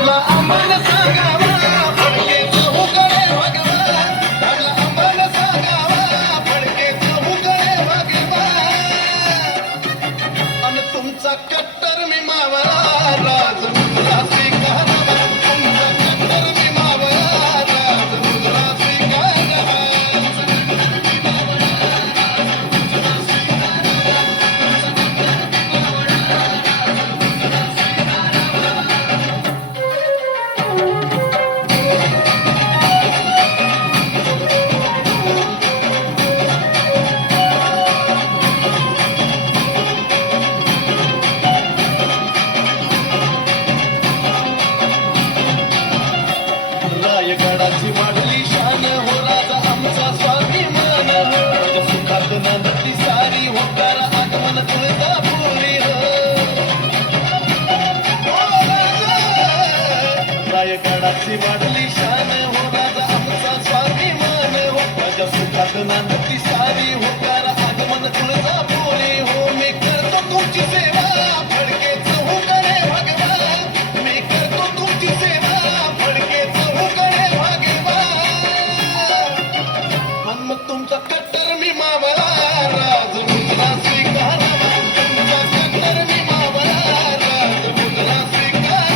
धाडला आम्हाला सांगावा फडकेचं उकळे भगवान धाडला आम्हाला सांगावा फडकेचं उकळे भगवान आणि तुमचा कट्टर मी मावळा राज मुद्रा स्वीकारावा तुमचा कट्टर मी मावळा राज मुद्रा स्वीकारावा रायगडाची वाढली शान हो राजा आमचा स्वाभिमान राजा सुखात नंदी सारी होकार आगमन तुळजापुरी रायगडाची वाढली शान हो राजा आमचा स्वाभिमान राजा सुखात नंदी सारी होकार आगमन तुळजापुरी हो मी करतो तुमची सेवा फडकेचं हुकणे भगवान मी करतो तुमची सेवा फडकेचं हुकणे भगवान मग तुमचा कट्टर मी मावळा राज मुद्रा स्वीकारावा तुमचा कट्टर मी मावळा राज मुद्रा स्वीकारावा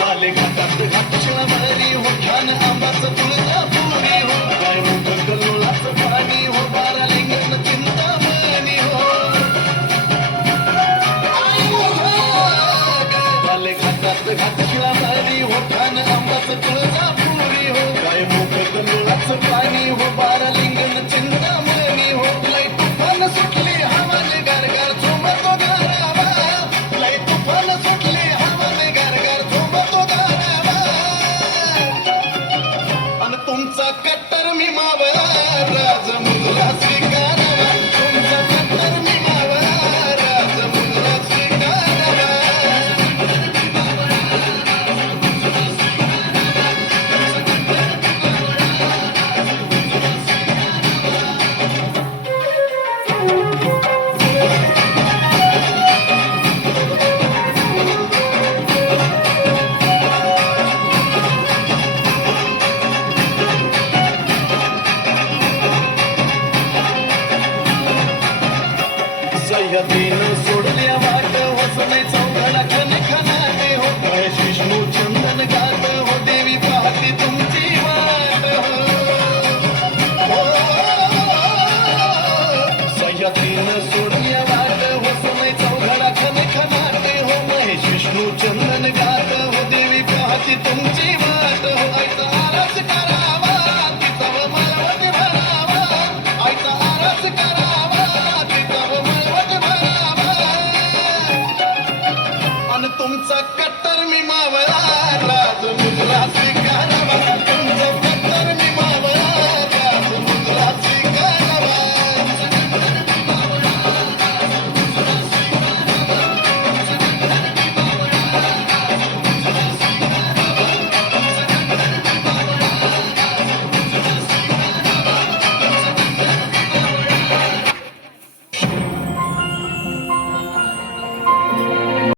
बालेघाटात घाटशिळावरी हो छान आंबाचं